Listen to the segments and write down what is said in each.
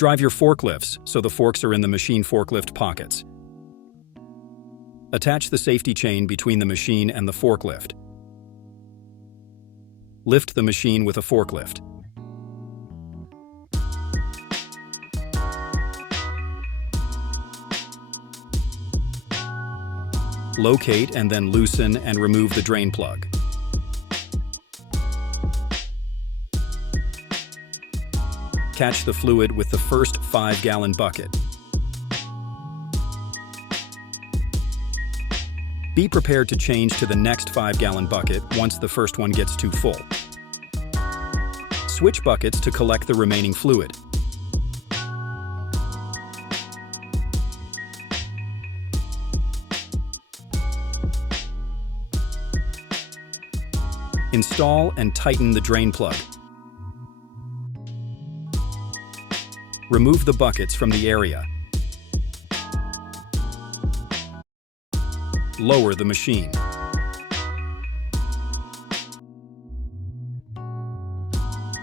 Drive your forklifts so the forks are in the machine forklift pockets. Attach the safety chain between the machine and the forklift. Lift the machine with a forklift. Locate and then loosen and remove the drain plug. Catch the fluid with the first 5-gallon bucket. Be prepared to change to the next 5-gallon bucket once the first one gets too full. Switch buckets to collect the remaining fluid. Install and tighten the drain plug. Remove the buckets from the area. Lower the machine.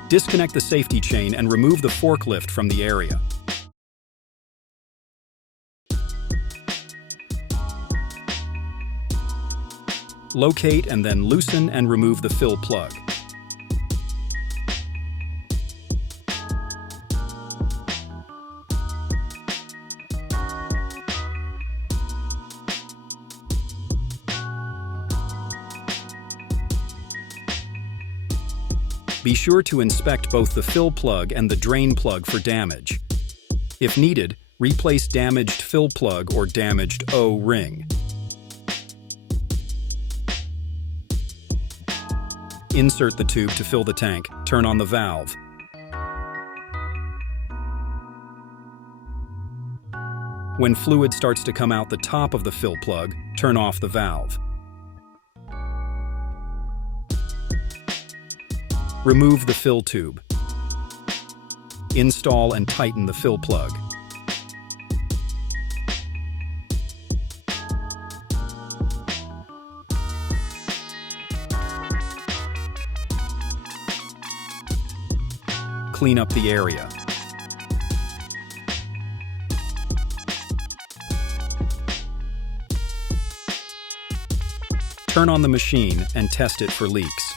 Disconnect the safety chain and remove the forklift from the area. Locate and then loosen and remove the fill plug. Be sure to inspect both the fill plug and the drain plug for damage. If needed, replace damaged fill plug or damaged O-ring. Insert the tube to fill the tank. Turn on the valve. When fluid starts to come out the top of the fill plug, turn off the valve. Remove the fill tube. Install and tighten the fill plug. Clean up the area. Turn on the machine and test it for leaks.